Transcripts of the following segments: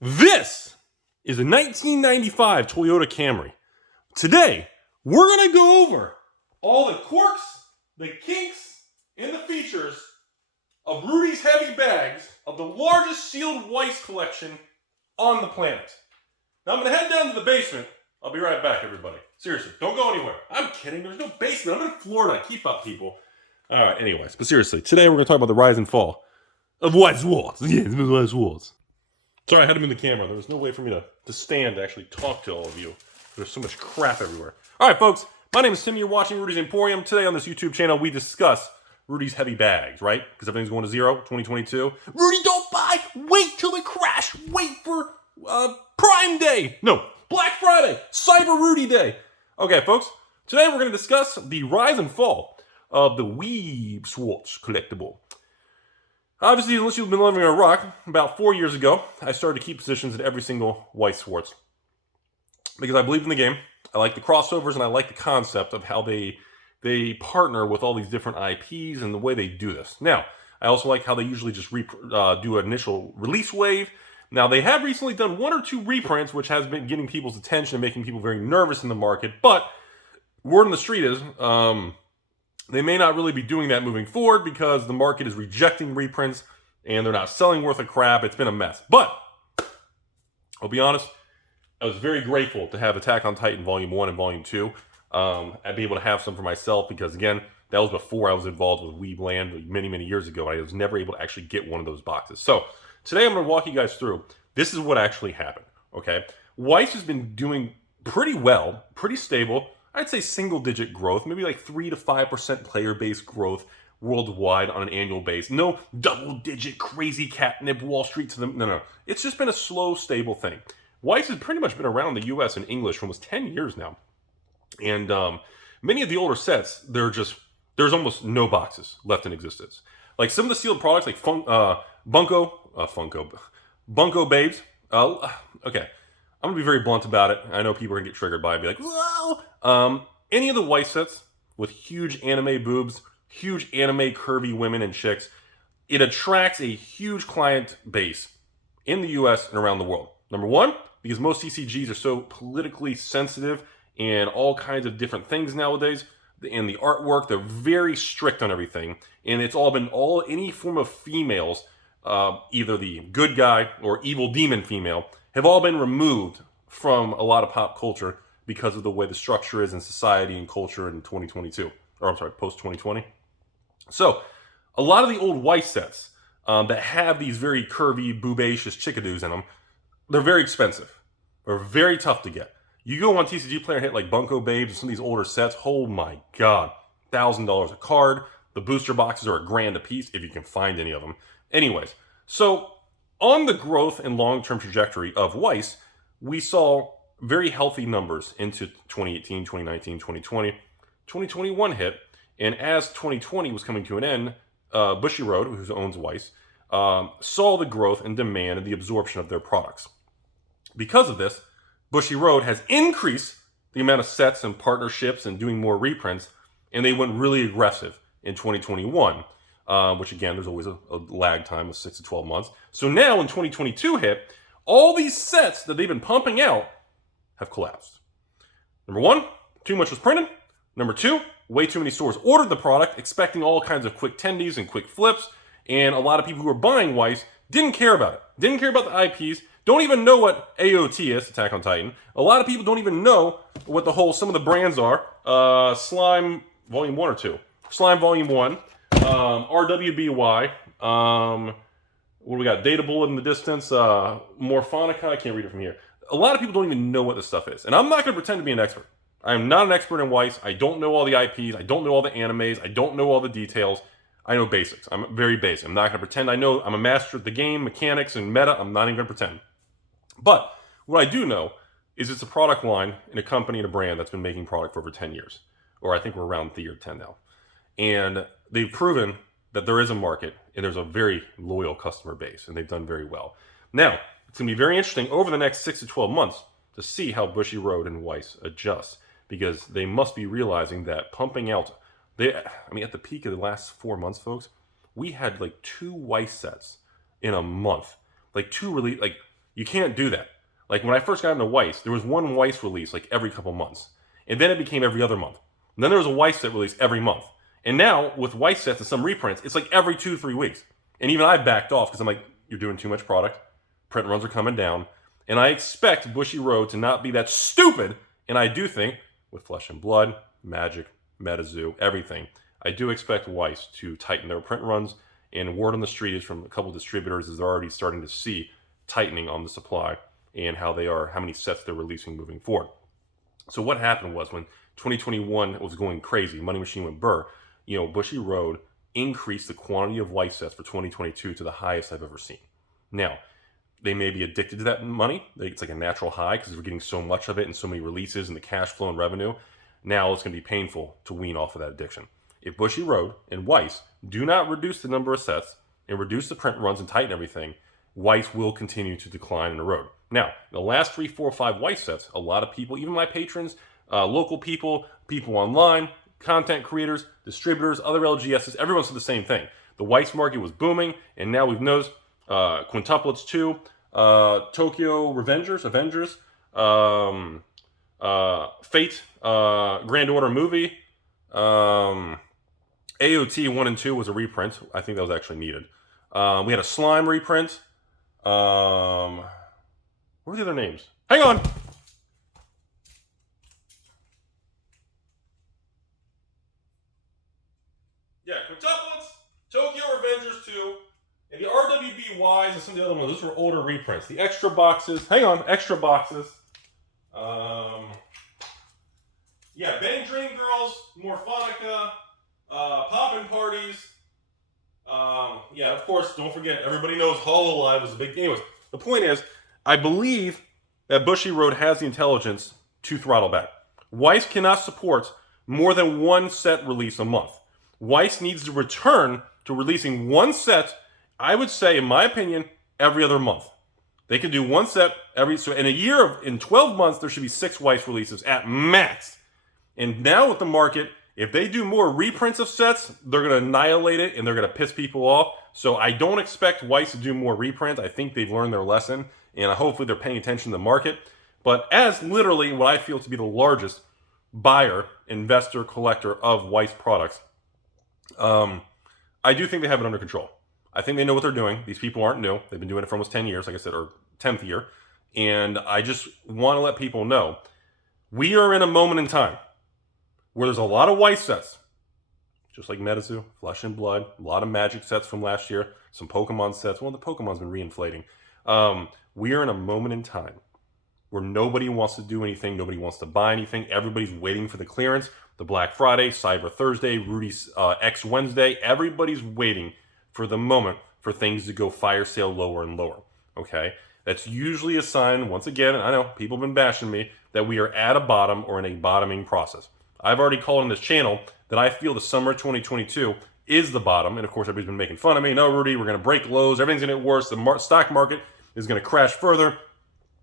This is a 1995 Toyota Camry. Today, we're going to go over all the quirks, the kinks, and the features of Rudy's heavy bags of the largest sealed Weiss collection on the planet. Now, I'm going to head down to the basement. I'll be right back, everybody. Seriously, don't go anywhere. I'm kidding. There's no basement. I'm in Florida. Keep up, people. All right, anyways. But seriously, today we're going to talk about the rise and fall of Weiss Schwarz. Yeah, Weiss Schwarz. Sorry, I had him in the camera. There was no way for me to stand to actually talk to all of you. There's so much crap everywhere. All right, folks. My name is Tim. You're watching Rudy's Emporium. Today on this YouTube channel, we discuss Rudy's heavy bags, right? Because everything's going to zero, 2022. Rudy, don't buy! Wait till they crash! Wait for Prime Day! No, Black Friday! Cyber Rudy Day! Okay, folks. Today we're going to discuss the rise and fall of the Weiss Schwarz collectible. Obviously, unless you've been living in a rock, about 4 years ago, I started to keep positions in every single Weiss Schwarz. Because I believe in the game, I like the crossovers, and I like the concept of how they partner with all these different IPs and the way they do this. Now, I also like how they usually just do an initial release wave. Now, they have recently done one or two reprints, which has been getting people's attention and making people very nervous in the market. But word on the street is they may not really be doing that moving forward because the market is rejecting reprints and they're not selling worth a crap. It's been a mess. But I'll be honest, I was very grateful to have Attack on Titan Volume 1 and Volume 2. I'd be able to have some for myself because, again, that was before I was involved with Weebland many, many years ago. I was never able to actually get one of those boxes. So today I'm going to walk you guys through. This is what actually happened, okay? Weiss has been doing pretty well, pretty stable. I'd say single-digit growth, maybe like 3 to 5% player-based growth worldwide on an annual base. No double-digit crazy catnip Wall Street to them. No. It's just been a slow, stable thing. Weiss has pretty much been around the U.S. in English for almost 10 years now. And many of the older sets, there's almost no boxes left in existence. Like some of the sealed products, like Bunko Babes. Okay. I'm going to be very blunt about it. I know people are going to get triggered by it and be like, whoa! Any of the Weiss sets with huge anime boobs, huge anime curvy women and chicks, it attracts a huge client base in the US and around the world. Number one, because most CCGs are so politically sensitive and all kinds of different things nowadays. And the artwork, they're very strict on everything. And it's all been any form of females, either the good guy or evil demon female, have all been removed from a lot of pop culture because of the way the structure is in society and culture in 2022. Or I'm sorry, post-2020. So, a lot of the old Weiss sets that have these very curvy, boobacious chickadoos in them, they're very expensive. They're very tough to get. You go on TCG Player and hit like Bunko Babes and some of these older sets, oh my god, $1,000 a card. The booster boxes are $1,000 a piece if you can find any of them. Anyways, so on the growth and long-term trajectory of Weiss, we saw very healthy numbers into 2018, 2019, 2020. 2021 hit, and as 2020 was coming to an end, Bushiroad, who owns Weiss, saw the growth and demand and the absorption of their products. Because of this, Bushiroad has increased the amount of sets and partnerships and doing more reprints, and they went really aggressive in 2021, which again, there's always a lag time of 6 to 12 months. So now when 2022 hit, all these sets that they've been pumping out have collapsed. Number one, too much was printed. Number two, way too many stores ordered the product, expecting all kinds of quick tendies and quick flips, and a lot of people who were buying Weiss didn't care about it. Didn't care about the IPs, don't even know what AOT is, Attack on Titan. A lot of people don't even know what some of the brands are. Slime Volume 1 or 2. Slime Volume 1. RWBY. What do we got? Data Bullet in the distance. Morphonica. I can't read it from here. A lot of people don't even know what this stuff is. And I'm not going to pretend to be an expert. I am not an expert in Weiss. I don't know all the IPs. I don't know all the animes. I don't know all the details. I know basics. I'm very basic. I'm not going to pretend I know. I'm a master at the game, mechanics, and meta. I'm not even going to pretend. But what I do know is it's a product line in a company and a brand that's been making product for over 10 years. Or I think we're around the year 10 now. And they've proven that there is a market and there's a very loyal customer base. And they've done very well. Now, it's going to be very interesting over the next 6 to 12 months to see how Bushiroad and Weiss adjust. Because they must be realizing that pumping out... at the peak of the last 4 months, folks, we had like 2 Weiss sets in a month. You can't do that. Like when I first got into Weiss, there was one Weiss release like every couple months. And then it became every other month. And then there was a Weiss set release every month. And now with Weiss sets and some reprints, it's like every 2-3 weeks. And even I backed off because I'm like, you're doing too much product. Print runs are coming down. And I expect Bushy Road to not be that stupid. And I do think with Flesh and Blood, Magic, MetaZoo, everything, I do expect Weiss to tighten their print runs. And word on the street is from a couple of distributors is they're already starting to see tightening on the supply and how many sets they're releasing moving forward. So what happened was when 2021 was going crazy, Money Machine went burr, Bushy Road increased the quantity of Weiss sets for 2022 to the highest I've ever seen. Now, they may be addicted to that money. It's like a natural high because we're getting so much of it and so many releases and the cash flow and revenue. Now it's going to be painful to wean off of that addiction. If Bushy Road and Weiss do not reduce the number of sets and reduce the print runs and tighten everything, Weiss will continue to decline and erode. Now, the last 3, 4, 5 Weiss sets, a lot of people, even my patrons, local people, people online, content creators, distributors, other LGSs, everyone said the same thing. The Weiss market was booming, and now we've noticed Quintuplets 2, Tokyo Avengers, Fate, Grand Order Movie, AOT 1 and 2 was a reprint. I think that was actually needed. We had a Slime reprint. What were the other names? Hang on! Yeah, Quintuplets, Tokyo Avengers 2, and the RWBYs and some of the other ones. Those were older reprints. The extra boxes. Hang on, extra boxes. Yeah, Bang Dream Girls, Morphonica, Poppin' Parties. Yeah, of course, don't forget, everybody knows Hololive was a big thing. Anyways, the point is, I believe that Bushy Road has the intelligence to throttle back. Weiss cannot support more than one set release a month. Weiss needs to return to releasing one set, I would say, in my opinion, every other month. They can do one set so in a year, in 12 months, there should be 6 Weiss releases at max. And now with the market, if they do more reprints of sets, they're going to annihilate it and they're going to piss people off. So I don't expect Weiss to do more reprints. I think they've learned their lesson, and hopefully they're paying attention to the market. But as literally what I feel to be the largest buyer, investor, collector of Weiss products, I do think they have it under control. I think they know what they're doing. These people aren't new. They've been doing it for almost 10 years, like I said, or 10th year. And I just want to let people know, we are in a moment in time where there's a lot of Weiss sets, just like MetaZoo, Flesh and Blood, a lot of Magic sets from last year, some Pokemon sets. Well, the Pokemon's been reinflating. We are in a moment in time where nobody wants to do anything, nobody wants to buy anything. Everybody's waiting for the clearance, the Black Friday, Cyber Thursday, Rudy's X Wednesday. Everybody's waiting for the moment for things to go fire sale lower and lower, okay? That's usually a sign, once again, I know people have been bashing me, that we are at a bottom or in a bottoming process. I've already called on this channel that I feel the summer 2022 is the bottom, and of course everybody's been making fun of me. No, Rudy, we're going to break lows, everything's going to get worse, the stock market is going to crash further,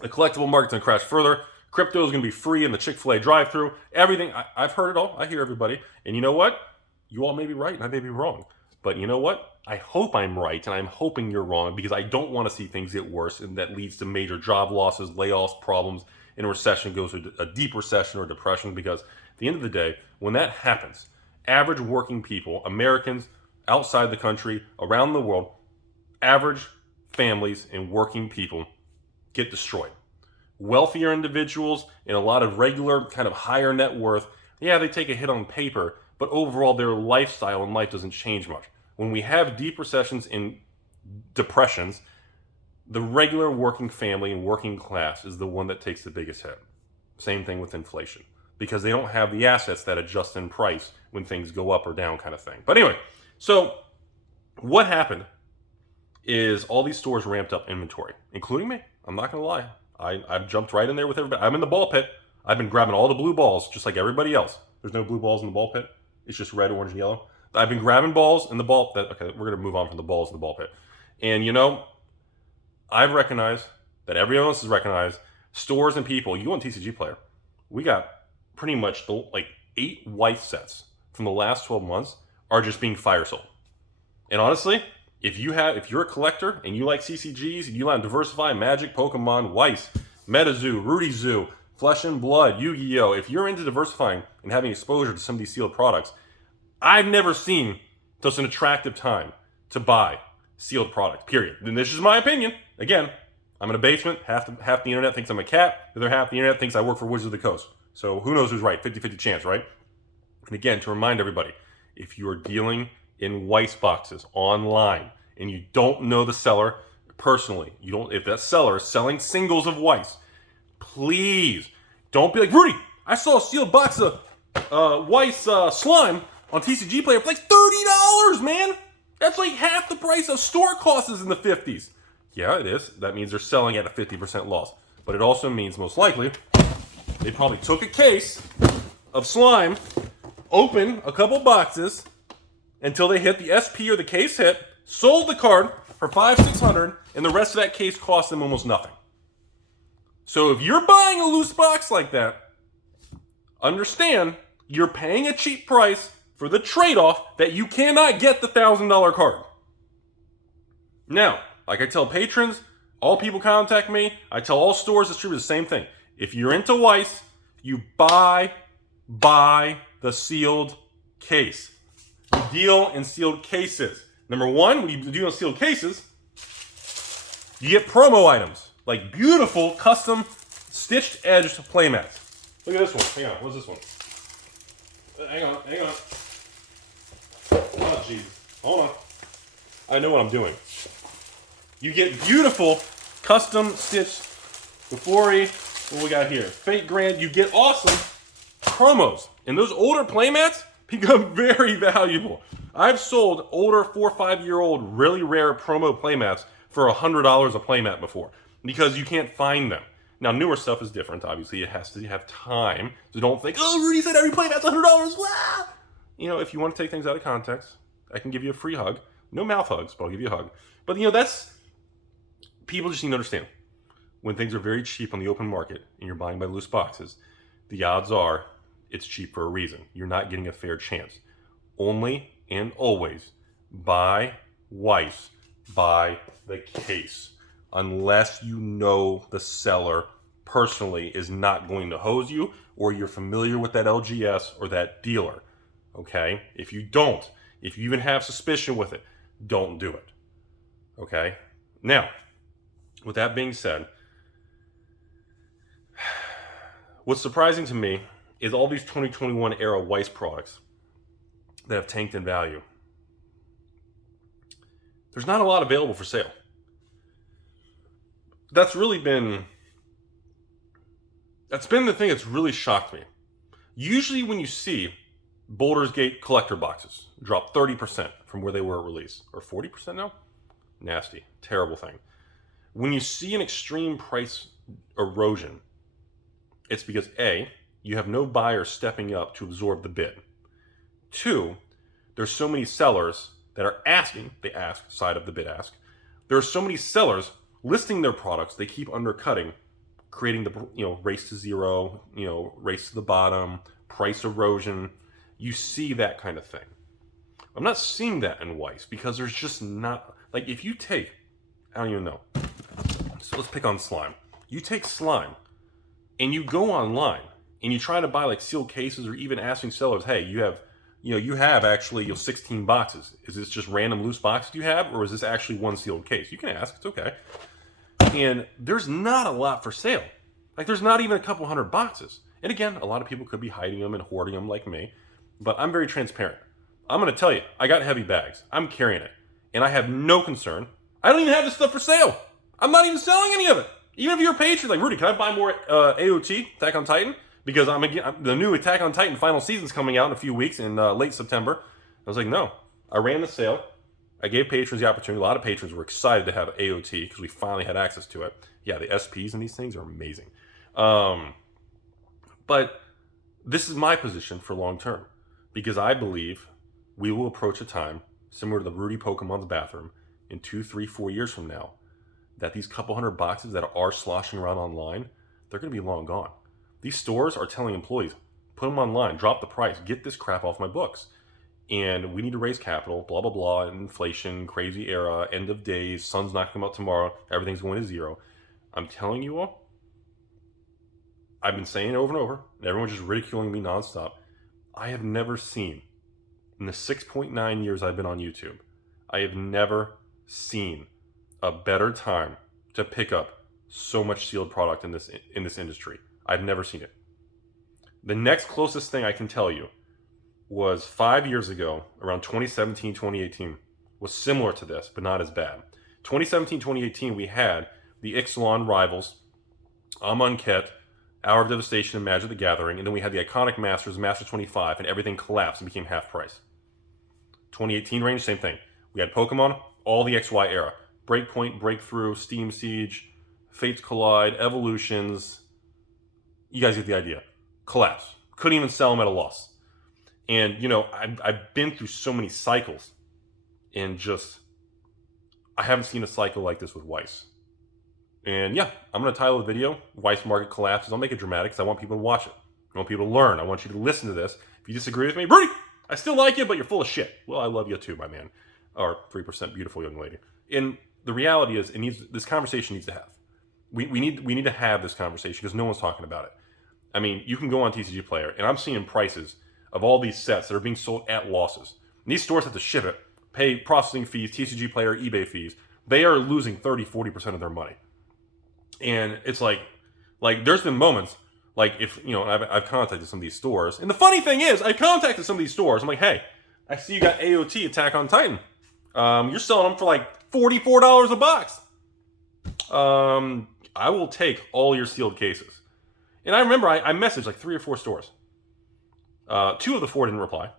the collectible market's going to crash further, crypto is going to be free in the Chick-fil-A drive-thru, everything. I've heard it all, I hear everybody, and you know what? You all may be right, and I may be wrong. But you know what? I hope I'm right, and I'm hoping you're wrong, because I don't want to see things get worse, and that leads to major job losses, layoffs, problems, and a recession goes to a deep recession or depression, because at the end of the day, when that happens, average working people, Americans outside the country, around the world, average families and working people get destroyed. Wealthier individuals and a lot of regular kind of higher net worth, yeah, they take a hit on paper, but overall their lifestyle in life doesn't change much. When we have deep recessions and depressions, the regular working family and working class is the one that takes the biggest hit. Same thing with inflation, because they don't have the assets that adjust in price when things go up or down kind of thing. But anyway, so what happened is all these stores ramped up inventory, including me. I'm not going to lie. I've jumped right in there with everybody. I'm in the ball pit. I've been grabbing all the blue balls, just like everybody else. There's no blue balls in the ball pit. It's just red, orange, and yellow. I've been grabbing balls in the ball. Okay, we're going to move on from the balls in the ball pit. And you know, I've recognized that everyone else has recognized, stores and people, you go on TCG Player, we got pretty much like 8 Weiss sets from the last 12 months are just being fire sold. And honestly, If you're a collector and you like CCGs, and you like to diversify Magic, Pokemon, Weiss, MetaZoo, Rudy Zoo, Flesh and Blood, Yu-Gi-Oh! If you're into diversifying and having exposure to some of these sealed products, I've never seen such an attractive time to buy sealed product, period. And this is my opinion. Again, I'm in a basement. Half the internet thinks I'm a cat. The other half the internet thinks I work for Wizards of the Coast. So who knows who's right? 50-50 chance, right? And again, to remind everybody, if you are dealing in Weiss boxes online and you don't know the seller personally, if that seller is selling singles of Weiss, please don't be like, Rudy, I saw a sealed box of Weiss slime on TCG Player for like $30, man. That's like half the price of store costs is in the 50s. Yeah, it is. That means they're selling at a 50% loss. But it also means, most likely, they probably took a case of slime, opened a couple boxes until they hit the SP or the case hit, sold the card for $500-$600, and the rest of that case cost them almost nothing. So if you're buying a loose box like that, understand you're paying a cheap price for the trade-off that you cannot get the $1,000 card. Now, like I tell patrons, all people contact me, I tell all stores, distributors the same thing. If you're into Weiss, you buy the sealed case. You deal in sealed cases. Number one, when you deal in sealed cases, you get promo items, like beautiful custom stitched edged playmats. Look at this one. Hang on, what's this one? Hang on. Oh, Jesus. Hold on. I know what I'm doing. You get beautiful custom stitched Before what we got here? Fate Grand. You get awesome promos. And those older playmats become very valuable. I've sold older 4 or 5 year old really rare promo playmats for $100 a playmat before because you can't find them. Now, newer stuff is different. Obviously, it has to have time. So don't think, oh, Rudy said every playmat's $100. Wow! You know, if you want to take things out of context, I can give you a free hug. No mouth hugs, but I'll give you a hug. But, you know, that's... People just need to understand. When things are very cheap on the open market and you're buying by loose boxes, the odds are it's cheap for a reason. You're not getting a fair chance. Only and always buy Weiss, buy the case. Unless you know the seller personally is not going to hose you or you're familiar with that LGS or that dealer. Okay? If you don't, if you even have suspicion with it, don't do it. Okay? Now, with that being said, what's surprising to me is all these 2021 era Weiss products that have tanked in value. There's not a lot available for sale. That's been the thing that's really shocked me. Usually when you see Baldur's Gate collector boxes drop 30% from where they were at release, or 40% now? Nasty. Terrible thing. When you see an extreme price erosion, it's because A, you have no buyer stepping up to absorb the bid. 2, there's so many sellers that are asking, the ask side of the bid ask. There are so many sellers listing their products, they keep undercutting, creating the race to zero, race to the bottom, price erosion. You see that kind of thing. I'm not seeing that in Weiss because there's just not, like if you take, I don't even know. So let's pick on slime. You take slime and you go online and you try to buy like sealed cases or even asking sellers, hey, you have actually 16 boxes. Is this just random loose boxes you have, or is this actually one sealed case? You can ask, it's okay. And there's not a lot for sale. Like there's not even a couple hundred boxes. And again, a lot of people could be hiding them and hoarding them like me, but I'm very transparent. I'm going to tell you, I got heavy bags. I'm carrying it. And I have no concern. I don't even have this stuff for sale. I'm not even selling any of it. Even if you're a patron, like, Rudy, can I buy more AOT, Attack on Titan? Because the new Attack on Titan final season's coming out in a few weeks in late September. I was like, no. I ran the sale. I gave patrons the opportunity. A lot of patrons were excited to have AOT because we finally had access to it. Yeah, the SPs in these things are amazing. But this is my position for long term because I believe we will approach a time similar to the Rudy Pokemon's bathroom in 2, 3, 4 years from now that these couple hundred boxes that are sloshing around online, they're going to be long gone. These stores are telling employees, put them online, drop the price, get this crap off my books. and we need to raise capital, blah, blah, blah, inflation, crazy era, end of days, sun's not going to come out tomorrow, everything's going to zero. I'm telling you all, I've been saying it over and over, and everyone's just ridiculing me nonstop. I have never seen, in the 6.9 years I've been on YouTube, I have never seen a better time to pick up so much sealed product in this industry. I've never seen it. The next closest thing I can tell you was 5 years ago, around 2017, 2018, was similar to this, but not as bad. 2017, 2018, we had the Ixalan Rivals, Amonkhet, Hour of Devastation, and Magic the Gathering, and then we had the iconic Masters, Master 25, and everything collapsed and became half price. 2018 range, same thing. We had Pokemon, all the XY era. Breakpoint, Breakthrough, Steam Siege, Fates Collide, Evolutions. You guys get the idea. Collapse. Couldn't even sell them at a loss. And, you know, I've been through so many cycles, and just, I haven't seen a cycle like this with Weiss. And yeah, I'm going to title the video, Weiss Market Collapses. I'll make it dramatic because I want people to watch it. I want people to learn. I want you to listen to this. If you disagree with me, Rudy, I still like you, but you're full of shit. Well, I love you too, my man. Or 3% beautiful young lady. And the reality is, this conversation needs to have. We need to have this conversation because no one's talking about it. I mean, you can go on TCG Player, and I'm seeing prices of all these sets that are being sold at losses. And these stores have to ship it, pay processing fees, TCG Player, eBay fees. They are losing 30-40% of their money. And it's like there's been moments, like, if, you know, I've contacted some of these stores. And the funny thing is, I contacted some of these stores. I'm like, hey, I see you got AOT, Attack on Titan. You're selling them for like $44 a box. I will take all your sealed cases. And I remember I messaged like 3 or 4 stores. 2 of the 4 didn't reply.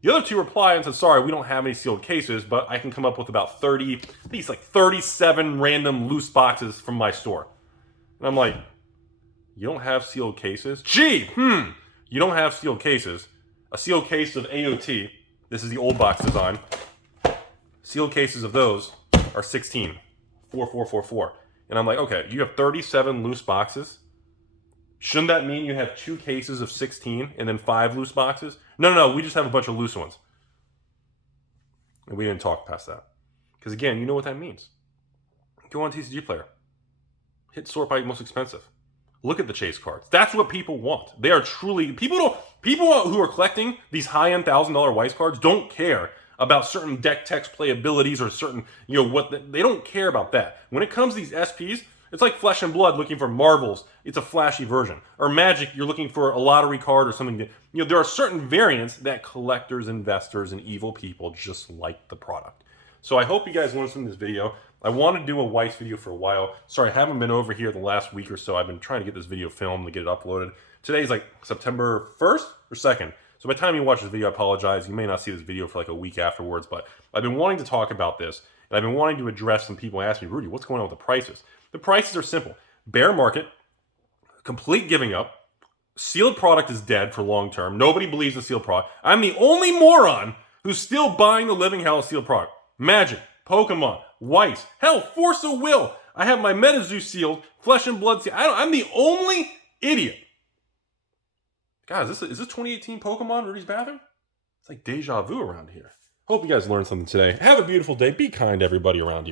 The other 2 replied and said, sorry, we don't have any sealed cases, but I can come up with about 30, at least like 37 random loose boxes from my store. And I'm like, you don't have sealed cases? Gee, you don't have sealed cases. A sealed case of AOT, this is the old box design. Sealed cases of those are 16, 4444. And I'm like, okay, you have 37 loose boxes? Shouldn't that mean you have 2 cases of 16 and then 5 loose boxes? No, we just have a bunch of loose ones. And we didn't talk past that. Because again, you know what that means. Go on TCG Player. Hit sort by most expensive. Look at the chase cards. That's what people want. They are truly, people who are collecting these high-end $1,000 Weiss cards don't care about certain deck text playabilities or certain, you know, they don't care about that. When it comes to these SPs, it's like Flesh and Blood looking for marbles. It's a flashy version. Or Magic, you're looking for a lottery card or something. You know, there are certain variants that collectors, investors, and evil people just like the product. So I hope you guys learned from this video. I wanted to do a Weiss video for a while. Sorry, I haven't been over here the last week or so. I've been trying to get this video filmed to get it uploaded. Today's like September 1st or 2nd. So by the time you watch this video, I apologize. You may not see this video for like a week afterwards, but I've been wanting to talk about this, and I've been wanting to address some people ask me, Rudy, what's going on with the prices? The prices are simple. Bear market, complete giving up, sealed product is dead for long term. Nobody believes in sealed product. I'm the only moron who's still buying the living hell of sealed product. Magic, Pokemon, Weiss, hell, Force of Will. I have my MetaZoo sealed, Flesh and Blood sealed. I'm the only idiot. Guys, is this 2018 Pokemon Rudy's Bathroom? It's like deja vu around here. Hope you guys learned something today. Have a beautiful day. Be kind to everybody around you.